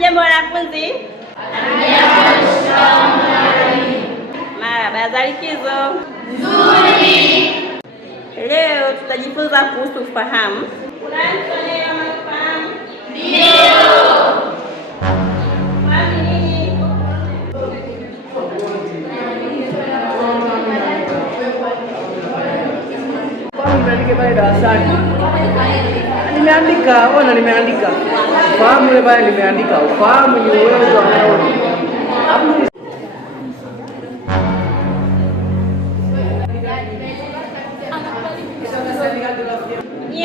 Hamjambo wanafunzi? Marahaba, za likizo? Nzuri. Leo tutajifunza kuhusu ufahamu. Kuna mtu anayeona ufahamu? Ndio. Ufahamu ni nini? Nimeandika pale darasani. Nimeandika, ona nimeandika. Ufahamu ile pale nimeandika. Ufahamu ni uwezo wa kuona.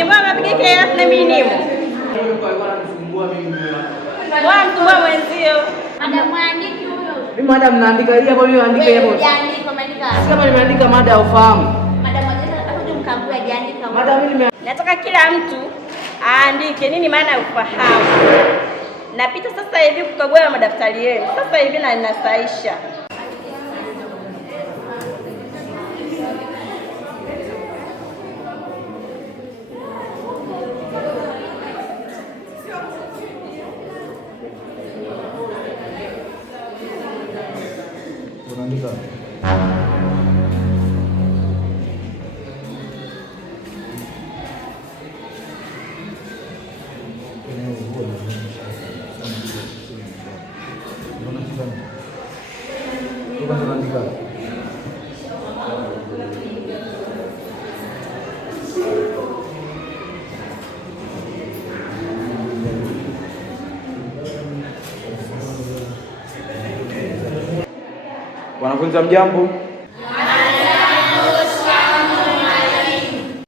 Mbona mpiga kelele na mimi nimo? Msumbua mwenzio. Madam andiki huyo. Mimi madam naandika hii hapo, mimi naandika hapo. Andika maandika. Kama nimeandika mada ya ufahamu. Madam aje mkagua andika. Madam mimi nataka kila mtu aandike nini maana ya ufahamu. Napita sasa hivi kukagua madaftari yenu. Sasa hivi na ninasaisha. Unaandika. Wanafunzi mjambo?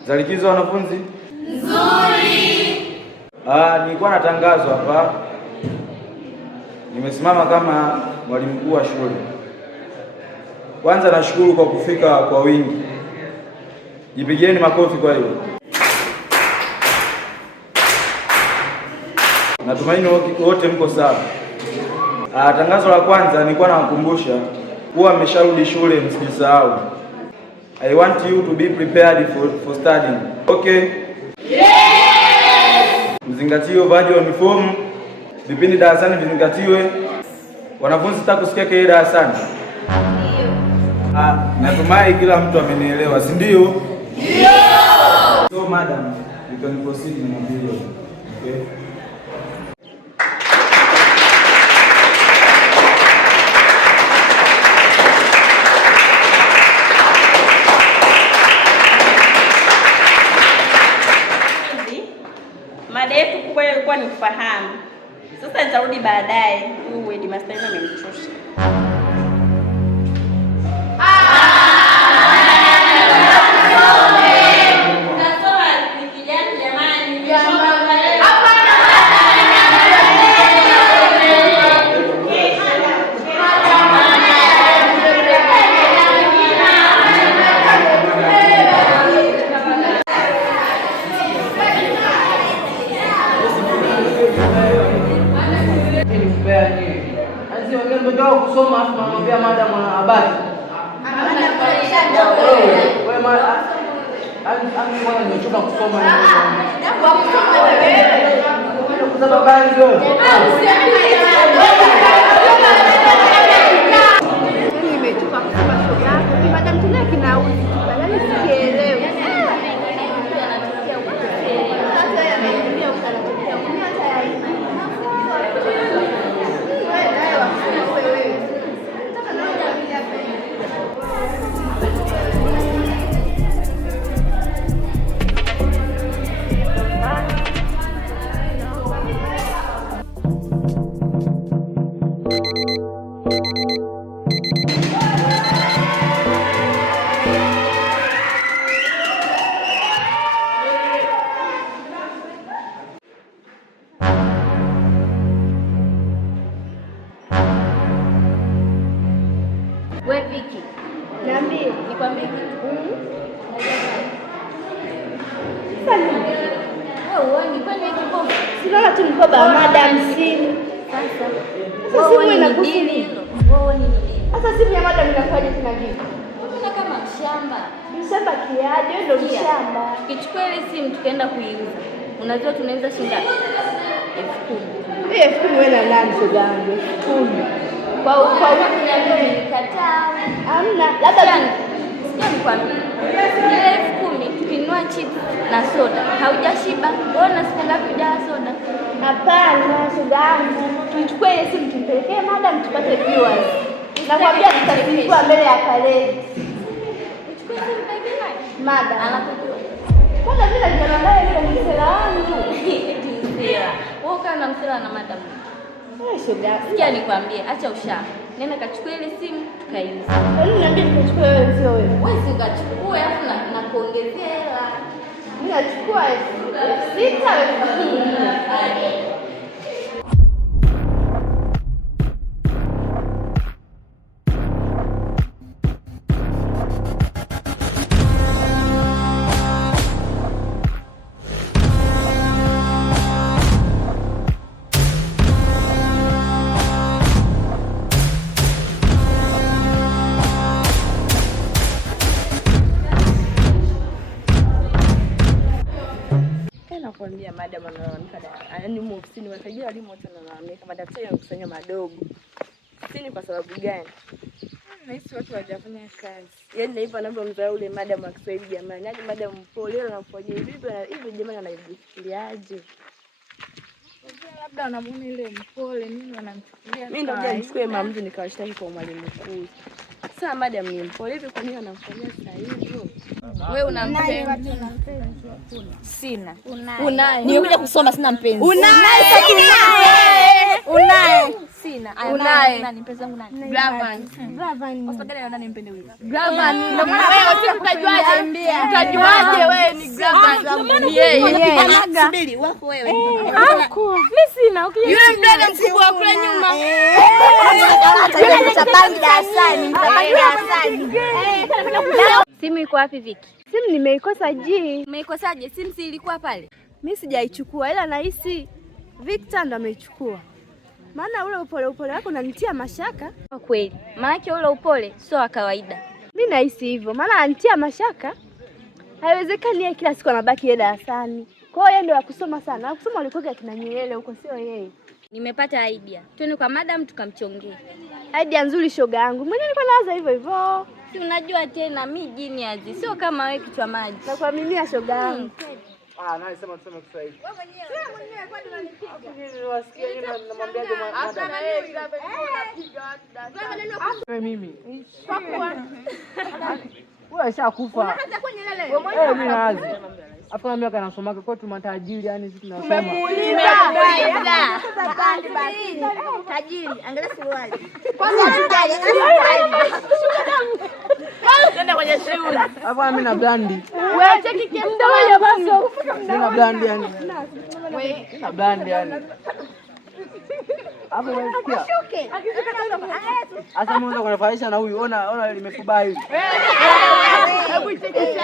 Za likizo wanafunzi? Nzuri. Nilikuwa na tangazo hapa. Nimesimama kama mwalimu mkuu wa shule. Kwanza nashukuru kwa kufika kwa wingi. Jipigieni makofi kwa hiyo. Natumaini wote mko sawa. Tangazo la kwanza nilikuwa nawakumbusha kuwa mmesharudi shule, msijisahau. I want you to be prepared for studying. Okay? Yes! Mzingatie uvaaji wa uniform. Vipindi darasani vizingatiwe. Wanafunzi sitaki kusikia kelele darasani. Ndio. Natumai kila mtu amenielewa, si ndio? Ndio. So madam, you can proceed in the video. Okay? Mada yetu kubwa ilikuwa ni ufahamu. Sasa nitarudi baadaye. Huyu headmaster amenichosha. Ndio kusoma afu namwambia madam habari. Wewe madam, mwana nimechoka kusoma wewe. Kwa sababu wewe. Nimechoka kusoma shoga yako. Madam tuna kinauzi. Badala sikielewi. Wewe Viki. Niambie. Nikwambie kitu. Wewe uone kwani kipo? Sinaona tu mkoba madam simu. Sasa simu inakuhusu. Wewe ni nini? Sasa simu ya madam inakuwaje tena gift? Mbona kama mshamba? Mshamba kiaje? Ndio mshamba. Kichukua ile simu tukaenda kuiuza. Unajua tunaweza shinda. 10,000. 10,000 wewe na nani shoga yangu? 10,000. Kwa nikataa. Hamna, labda sija nikwambie. Ile 10,000 tukinunua chips na soda. Haujashiba. Wewe na siku ngapi hujala soda? hapana shoga yangu. Tuchukue ile simu tumpelekee madam tupate viewers. Nakwambia tutafika mbele ya Kaledi. Uchukue simu pekee naye. Madam Anakujua. Kwanza vile ndio ile msela wangu. Eti msela. Wewe kana msela na madam. Shoga. Sikia nikwambie, acha ushaa. Nenda kachukua ile simu tukaiuza. Yaani niambie nikachukue wewe sio wewe. Wewe si ukachukue afu na kuongezea hela. Mimi nachukua 6,000. Nakwambia madam analalamika yaani ofisini wasaidia walimu wote wanalalamika madaftari yanakusanywa madogo. Sini kwa sababu gani? Nahisi watu hawajafanya kazi. Yaani na hivyo anavyomzoea ule madam wa Kiswahili jamani. Yaani madam mpole na mfoje hivi jamani anajifikiriaje? Labda wanamuona ile mpole nini wanamchukulia. Mimi ndio nichukue maamuzi nikawashtaki kwa mwalimu mkuu. Sasa madam ni mpole hivi kwa nini anamfanyia sasa hivyo? Wewe unampenda? Sina. Unaye. Nimekuja kusoma sina mpenzi. Unaye. Sina. Unaye. Nani mpenzi wangu nani? Blavan. Hospitali ya nani mpende huyo? Blavan. Ndio maana wewe usikujuaje? Utajuaje wewe ni Blavan? Ni yeye. Subiri, wako wewe. Mimi sina. Yule mdada mkubwa kule nyuma. Simu iko wapi Viki? Simu nimeikosa ji. Umeikosaje? Simu si ilikuwa pale? Mimi sijaichukua ila nahisi Victor ndo ameichukua. Maana ule upole wako unanitia mashaka. Kwa kweli. Maana ule upole sio wa kawaida. Mimi nahisi hivyo. Maana ananitia mashaka. Haiwezekani yeye kila siku anabaki yeye darasani. Kwa hiyo yeye ndio akusoma sana. Akusoma alikuwa kina Nyerere huko sio yeye. Nimepata idea. Twende kwa madam tukamchongee. Idea nzuri shoga yangu. Mwenyewe nilikuwa naanza hivyo hivyo. Si unajua tena mimi genius. Sio kama wewe kichwa maji. Nakuaminia shoga yangu. Nani sema tuseme Kiswahili. Wewe mwenyewe kwani unanipiga? Niwasikie yeye namwambiaje madam. Wewe mimi. Wewe shakufa. Hata kwenye lele. Wewe mimi nazi. Hapo na miaka nasomaka kwetu matajiri yani sisi tunasoma. Tajiri, angalia suruali. Nenda kwenye shule. Hapo mimi na blandi. Wewe cheki kimdomo basi. Sina blandi yani. Sina blandi yani. Hapo unasikia? Asa mwanzo kunafanisha na huyu. Ona limefuba hivi. Hebu chekesha.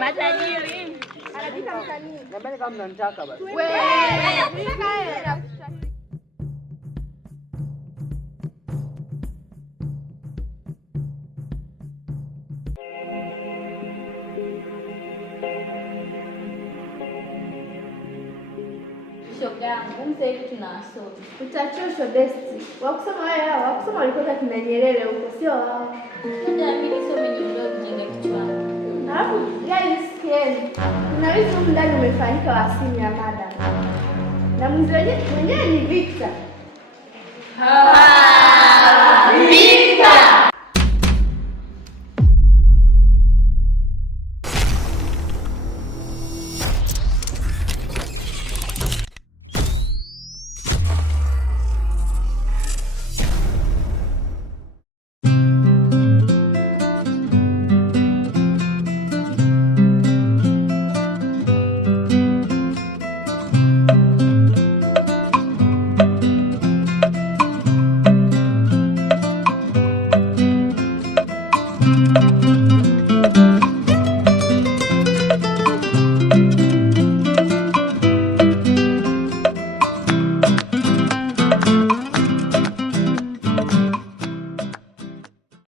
Matajiri. Anapita msanii. Nambani kama mnanitaka basi. Wewe. Shoga yangu, sasa hivi tunawasoma. Utachoshwa besti. Wakusoma wale hao, wakusoma walikuwa kina Nyerere huko, sio wao. Labda mimi nisome nyumbani kujenga kichwani. Alafu guys, sikieni. Kuna wizi huko ndani umefanyika wa simu ya madam. Na mwenyewe ni Victor.